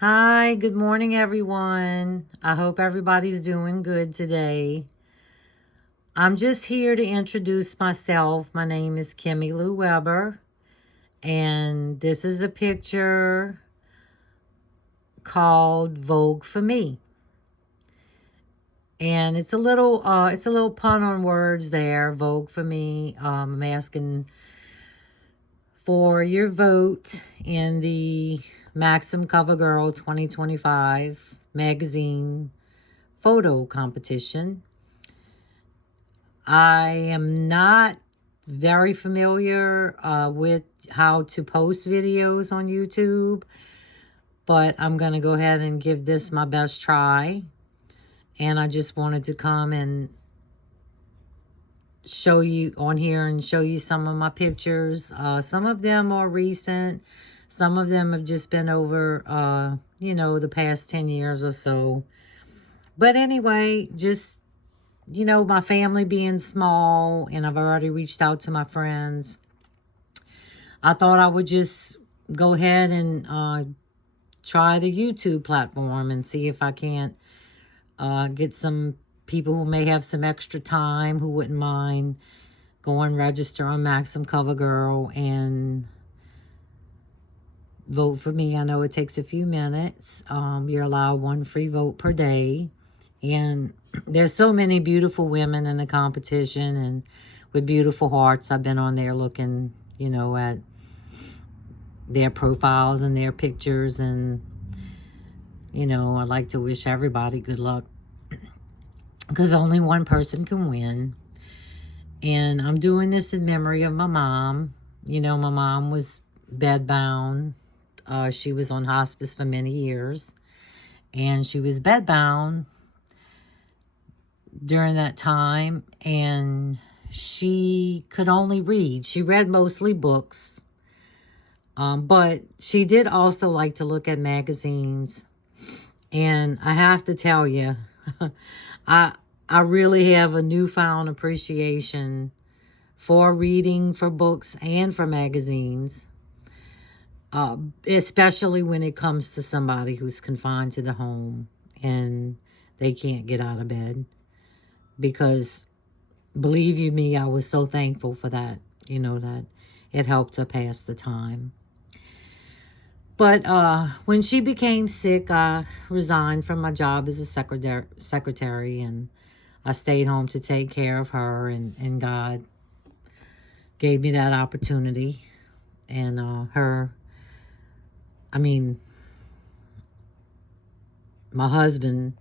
Hi, good morning, everyone. I hope everybody's doing good today. I'm just here to introduce myself. My name is Kimmy Lou Weber, and this is a picture called Vogue for Me. And it's a little pun on words there, Vogue for Me. I'm asking for your vote in the Maxim CoverGirl 2025 magazine photo competition. I am not very familiar with how to post videos on YouTube, but I'm going to go ahead and give this my best try. And I just wanted to come and show you on here and show you some of my pictures. Some of them are recent. Some of them have just been over, the past 10 years or so. But anyway, just my family being small and I've already reached out to my friends, I thought I would just go ahead and try the YouTube platform and see if I can't get some people who may have some extra time who wouldn't mind go and register on Maxim CoverGirl and vote for me. I know it takes a few minutes. You're allowed one free vote per day. And there's so many beautiful women in the competition and with beautiful hearts. I've been on there looking, at their profiles and their pictures. And, I'd like to wish everybody good luck because only one person can win. And I'm doing this in memory of my mom. My mom was bedbound. She was on hospice for many years. And she was bedbound during that time, and she could only read. She read mostly books, but she did also like to look at magazines. And I have to tell you, I really have a newfound appreciation for reading, for books, and for magazines, especially when it comes to somebody who's confined to the home and they can't get out of bed. Because believe you me, I was so thankful for that, that it helped her pass the time. But when she became sick, I resigned from my job as a secretary, and I stayed home to take care of her, and God gave me that opportunity. And my husband,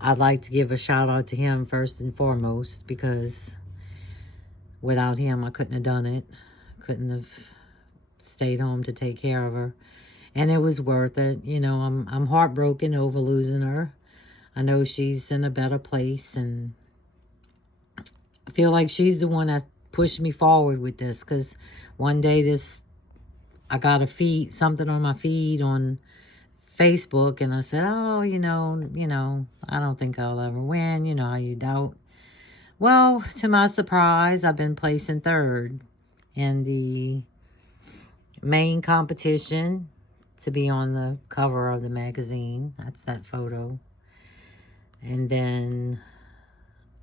I'd like to give a shout out to him first and foremost, because without him, I couldn't have done it. Couldn't have stayed home to take care of her. And it was worth it. I'm heartbroken over losing her. I know she's in a better place, and I feel like she's the one that pushed me forward with this, because one day I got something on my feed on Facebook, and I said, oh, I don't think I'll ever win. You know how you doubt. Well, to my surprise, I've been placing third in the main competition to be on the cover of the magazine. That's that photo. And then,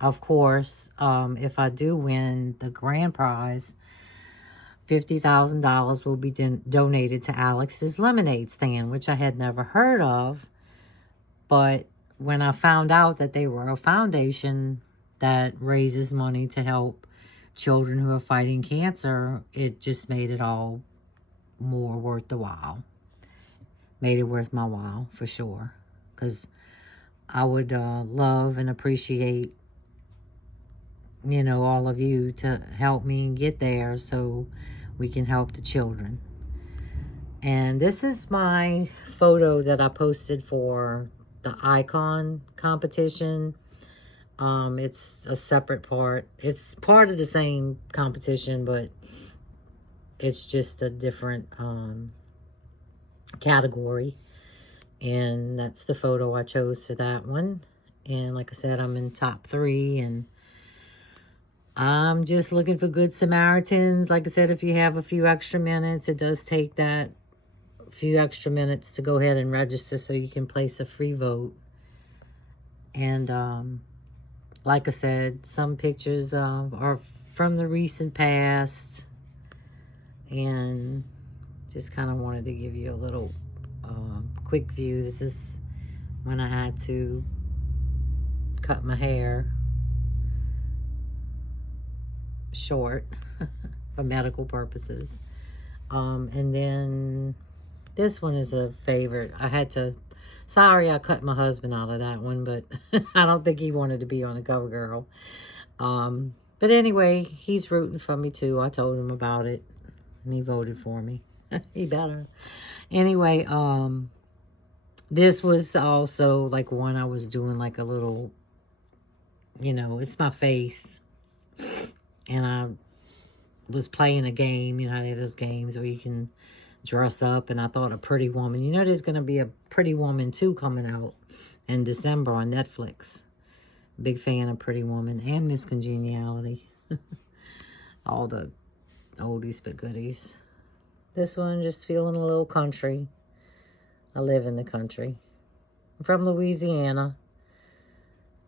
of course, if I do win the grand prize, $50,000 will be donated to Alex's Lemonade Stand, which I had never heard of. But when I found out that they were a foundation that raises money to help children who are fighting cancer, it just made it all more worth the while. Made it worth my while, for sure. Because I would love and appreciate, all of you to help me get there so we can help the children. And this is my photo that I posted for the icon competition. It's a separate part. It's part of the same competition, but it's just a different category. And that's the photo I chose for that one. And like I said, I'm in top 3, and I'm just looking for good Samaritans. Like I said, if you have a few extra minutes, it does take that few extra minutes to go ahead and register so you can place a free vote. And like I said, some pictures are from the recent past, and just kind of wanted to give you a little quick view. This is when I had to cut my hair short for medical purposes. And then this one is a favorite. I had to, sorry I cut my husband out of that one, but I don't think he wanted to be on the cover girl. But anyway, he's rooting for me too. I told him about it, and he voted for me. He better. Anyway, this was also like one I was doing like a little, you know, it's my face. And I was playing a game, you know, they have those games where you can dress up, and I thought a Pretty Woman. You know, there's going to be a Pretty Woman 2 coming out in December on Netflix. Big fan of Pretty Woman and Miss Congeniality. All the oldies but goodies. This one, just feeling a little country. I live in the country. I'm from Louisiana.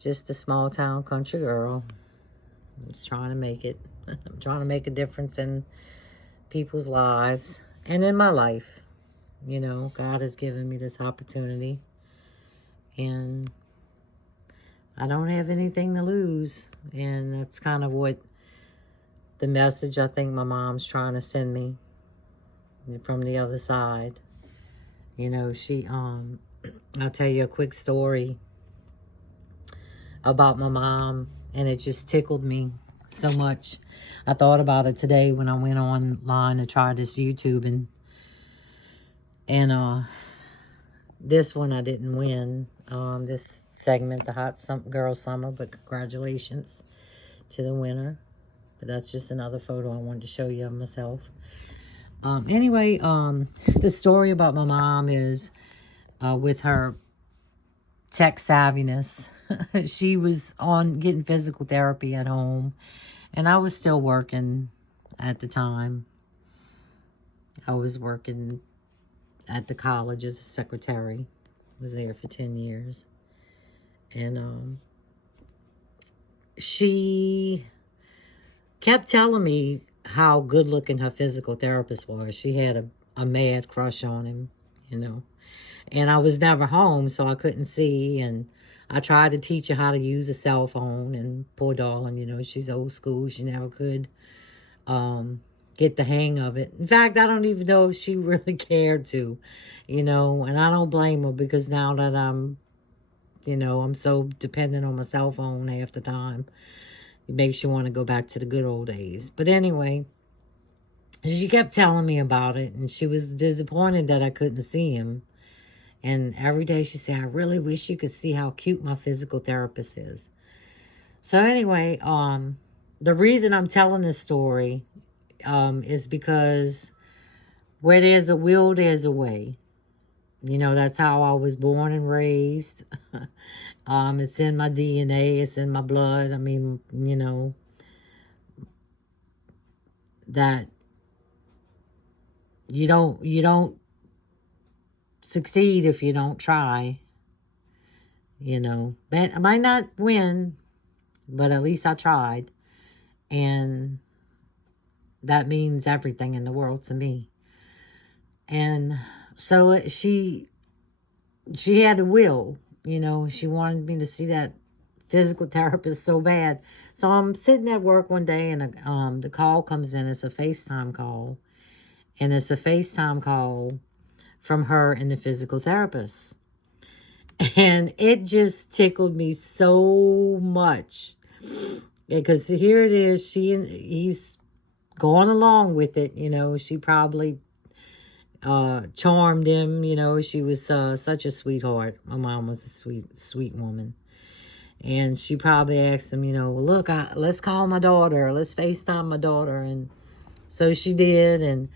Just a small town country girl. I'm just trying to make it. I'm trying to make a difference in people's lives and in my life. You know, God has given me this opportunity, and I don't have anything to lose. And that's kind of what the message I think my mom's trying to send me from the other side. You know, she, I'll tell you a quick story about my mom, and it just tickled me so much. I thought about it today when I went online to try this YouTube, and this one I didn't win, this segment, the Hot Girl Summer, but congratulations to the winner. But that's just another photo I wanted to show you of myself. Anyway, the story about my mom is with her tech savviness. She was on getting physical therapy at home, and I was still working at the time. I was working at the college as a secretary. I was there for 10 years. And she kept telling me how good looking her physical therapist was. She had a mad crush on him, you know. And I was never home, so I couldn't see. And I tried to teach her how to use a cell phone. And poor darling, you know, she's old school. She never could get the hang of it. In fact, I don't even know if she really cared to, you know. And I don't blame her, because now that I'm, you know, I'm so dependent on my cell phone half the time. It makes you want to go back to the good old days. But anyway, she kept telling me about it, and she was disappointed that I couldn't see him. And every day she said, I really wish you could see how cute my physical therapist is. So anyway, the reason I'm telling this story is because where there's a will, there's a way. You know, that's how I was born and raised. It's in my DNA. It's in my blood. I mean, you know, that you don't succeed if you don't try. You know, but I might not win, but at least I tried. And that means everything in the world to me. And so she had a will, you know. She wanted me to see that physical therapist so bad. So I'm sitting at work one day, and the call comes in. It's a FaceTime call. And it's a FaceTime call from her and the physical therapist. And it just tickled me so much. Because here it is, he's going along with it, you know. She probably charmed him, you know. She was such a sweetheart. My mom was a sweet woman. And she probably asked him, you know, look, let's call my daughter. Let's FaceTime my daughter. And so she did. And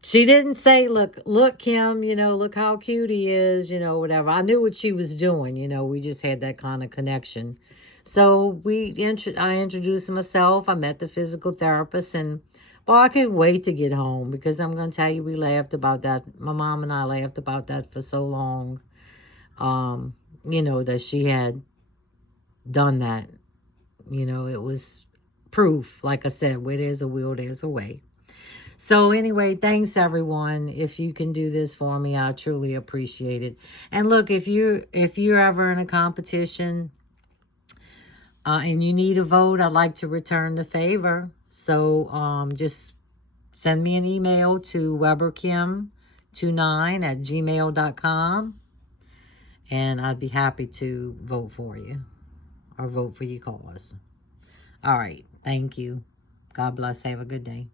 she didn't say, look, Kim, you know, look how cute he is, you know, whatever. I knew what she was doing, you know. We just had that kind of connection. So I introduced myself. I met the physical therapist, and But I can't wait to get home because I'm going to tell you, we laughed about that. My mom and I laughed about that for so long. You know, that she had done that. You know, it was proof. Like I said, where there's a will, there's a way. So anyway, thanks everyone. If you can do this for me, I truly appreciate it. And look, if you're ever in a competition and you need a vote, I'd like to return the favor. So just send me an email to weberkim29@gmail.com and I'd be happy to vote for you or vote for your cause. All right. Thank you. God bless. Have a good day.